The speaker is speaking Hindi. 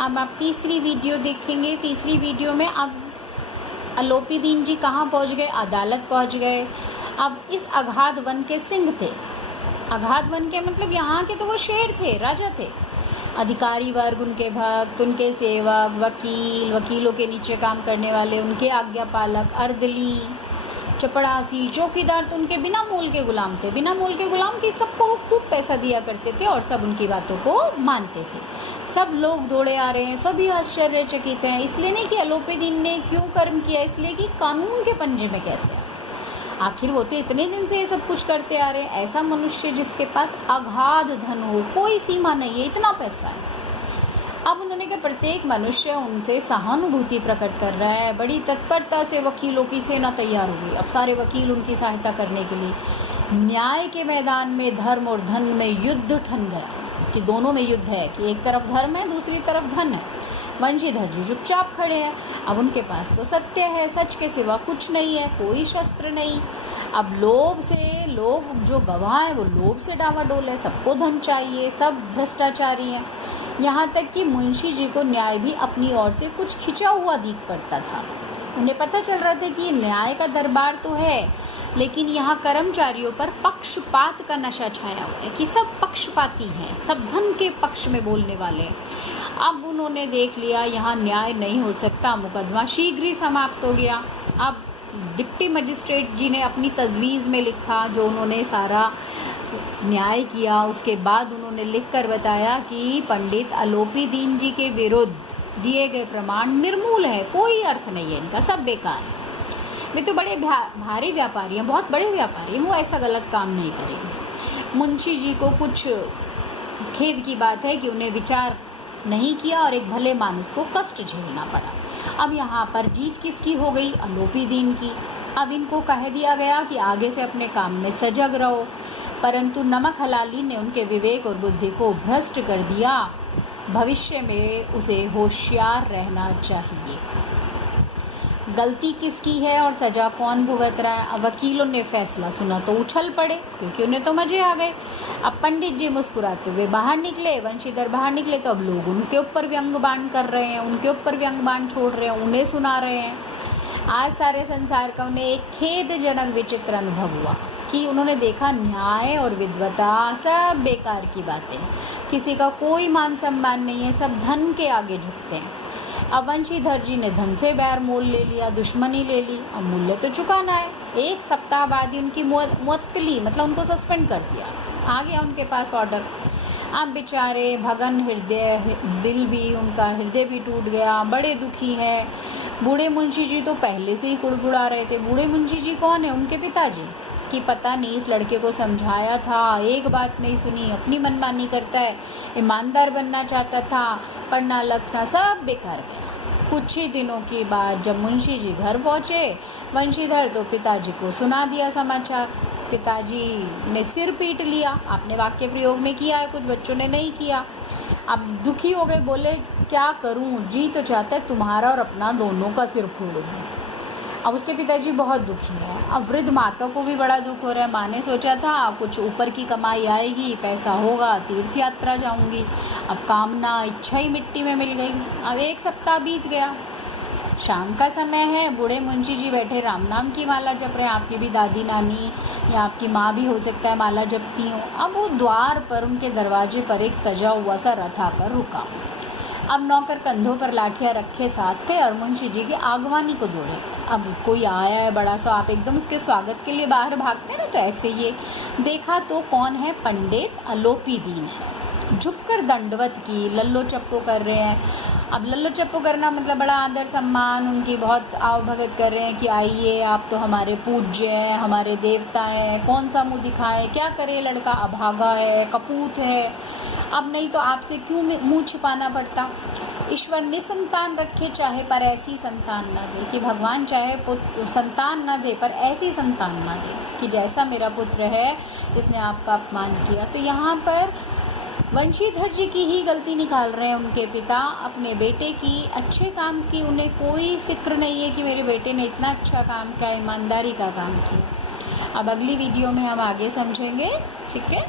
अब आप तीसरी वीडियो देखेंगे। तीसरी वीडियो में अब अलोपी दीन जी कहाँ पहुँच गए? अदालत पहुँच गए। अब इस अगाध वन के सिंह थे। अगाध वन के मतलब यहाँ के तो वो शेर थे, राजा थे। अधिकारी वर्ग, उनके भक्त, उनके सेवक, वकील, वकीलों के नीचे काम करने वाले, उनके आज्ञापालक, अर्दली, चपड़ासी, चौकीदार तो उनके बिना मोल के गुलाम थे। बिना मोल के गुलाम की सबको वो खूब पैसा दिया करते थे और सब उनकी बातों को मानते थे। सब लोग दौड़े आ रहे हैं, सभी आश्चर्यचकित हैं। इसलिए नहीं कि अलोपी दीन ने क्यों कर्म किया, इसलिए कि कानून के पंजे में कैसे आए। आखिर वो तो इतने दिन से ये सब कुछ करते आ रहे हैं। ऐसा मनुष्य जिसके पास अगाध धन हो, कोई सीमा नहीं है, इतना पैसा है। अब उन्होंने कहा प्रत्येक मनुष्य उनसे सहानुभूति प्रकट कर रहा है। बड़ी तत्परता से वकीलों की सेना तैयार हो गई। अब सारे वकील उनकी सहायता करने के लिए। न्याय के मैदान में धर्म और धन में युद्ध ठन गया कि दोनों में युद्ध है, कि एक तरफ धर्म है, दूसरी तरफ धन है। वंशीधर जी चुपचाप खड़े हैं। अब उनके पास तो सत्य है, सच के सिवा कुछ नहीं है, कोई शस्त्र नहीं। अब लोभ से लोग जो गवाह है वो लोभ से डावाडोल है, सबको धन चाहिए, सब भ्रष्टाचारी हैं। यहाँ तक कि मुंशी जी को न्याय भी अपनी ओर से कुछ खिंचा हुआ दिख पड़ता था। उन्हें पता चल रहा था कि ये न्याय का दरबार तो है, लेकिन यहाँ कर्मचारियों पर पक्षपात का नशा छाया हुआ है कि सब पक्षपाती हैं, सब धन के पक्ष में बोलने वाले हैं। अब उन्होंने देख लिया यहाँ न्याय नहीं हो सकता, मुकदमा शीघ्र ही समाप्त हो गया। अब डिप्टी मजिस्ट्रेट जी ने अपनी तजवीज़ में लिखा, जो उन्होंने सारा न्याय किया, उसके बाद उन्होंने लिखकर बताया कि पंडित अलोपी दीन जी के विरुद्ध दिए गए प्रमाण निर्मूल है, कोई अर्थ नहीं है इनका, सब बेकार है। वे तो बड़े भारी व्यापारी हैं, बहुत बड़े व्यापारी हैं, वो ऐसा गलत काम नहीं करेंगे। मुंशी जी को कुछ खेद की बात है कि उन्हें विचार नहीं किया और एक भले मानुस को कष्ट झेलना पड़ा। अब यहाँ पर जीत किसकी हो गई? अलोपी दीन की। अब इनको कह दिया गया कि आगे से अपने काम में सजग रहो, परंतु नमक हलाली ने उनके विवेक और बुद्धि को भ्रष्ट कर दिया। भविष्य में उसे होशियार रहना चाहिए। गलती किसकी है और सजा कौन भुगत रहा है? अब वकीलों ने फैसला सुना तो उछल पड़े, क्योंकि उन्हें तो मजे आ गए। अब पंडित जी मुस्कुराते हुए बाहर निकले, वंशीधर बाहर निकले, तो अब लोग उनके ऊपर व्यंग बाण कर रहे हैं, उनके ऊपर व्यंग बाण छोड़ रहे हैं, उन्हें सुना रहे हैं। आज सारे संसार का उन्हें एक खेदजनक विचित्र अनुभव हुआ कि उन्होंने देखा न्याय और विद्वता सब बेकार की बातें, किसी का कोई मान सम्मान नहीं है, सब धन के आगे झुकते हैं। अब वंशीधर जी ने धन से बैर मोल ले लिया, दुश्मनी ले ली, अब मूल्य तो चुकाना है। एक सप्ताह बाद ही उनकी मुअत्तली मतलब उनको सस्पेंड कर दिया, आ गया उनके पास ऑर्डर। अब बेचारे भगन हृदय, दिल भी उनका हृदय भी टूट गया, बड़े दुखी है। बूढ़े मुंशी जी तो पहले से ही कुड़कुड़ा रहे थे। बूढ़े मुंशी जी कौन है? उनके पिताजी। कि पता नहीं इस लड़के को समझाया था, एक बात नहीं सुनी, अपनी मनमानी करता है, ईमानदार बनना चाहता था, पढ़ना लिखना सब बेकार गया। कुछ ही दिनों के बाद जब मुंशी जी घर पहुंचे, वंशीधर तो पिताजी को सुना दिया समाचार। पिताजी ने सिर पीट लिया। आपने वाक्य प्रयोग में किया है, कुछ बच्चों ने नहीं किया। अब दुखी हो गए, बोले क्या करूं, जी तो चाहता है तुम्हारा और अपना दोनों का सिर फोड़ दूं। अब उसके पिताजी बहुत दुखी हैं। अब वृद्ध माता को भी बड़ा दुख हो रहा है। माँ ने सोचा था कुछ ऊपर की कमाई आएगी, पैसा होगा, तीर्थ यात्रा जाऊंगी। अब कामना, इच्छा ही मिट्टी में मिल गई। अब एक सप्ताह बीत गया, शाम का समय है, बूढ़े मुंशी जी बैठे राम नाम की माला जप रहे हैं। आपकी भी दादी नानी या आपकी माँ भी हो सकता है माला जपती हो। अब वो द्वार पर, उनके दरवाजे पर एक सजा हुआ सा रथ आकर रुका। अब नौकर कंधों पर लाठियां रखे साथ थे और मुंशी जी की आगवानी को दौड़े। अब कोई आया है बड़ा सा, आप एकदम उसके स्वागत के लिए बाहर भागते हैं ना, तो ऐसे ये देखा तो कौन है? पंडित अलोपी दीन है। झुककर दंडवत की, लल्लो चप्पो कर रहे हैं। अब लल्लो चप्पो करना मतलब बड़ा आदर सम्मान, उनकी बहुत आवभगत कर रहे हैं कि आइए, आप तो हमारे पूज्य हैं, हमारे देवता हैं, कौन सा मुँह दिखाए, क्या करे लड़का, अभागा है, कपूत है, अब नहीं तो आपसे क्यों मुंह छिपाना पड़ता। ईश्वर निसंतान रखे चाहे पर ऐसी संतान ना दे, कि भगवान चाहे पुत्र संतान ना दे पर ऐसी संतान ना दे कि जैसा मेरा पुत्र है जिसने आपका अपमान किया। तो यहाँ पर वंशीधर जी की ही गलती निकाल रहे हैं उनके पिता अपने बेटे की। अच्छे काम की उन्हें कोई फिक्र नहीं है कि मेरे बेटे ने इतना अच्छा काम किया, ईमानदारी का काम किया। अब अगली वीडियो में हम आगे समझेंगे, ठीक है।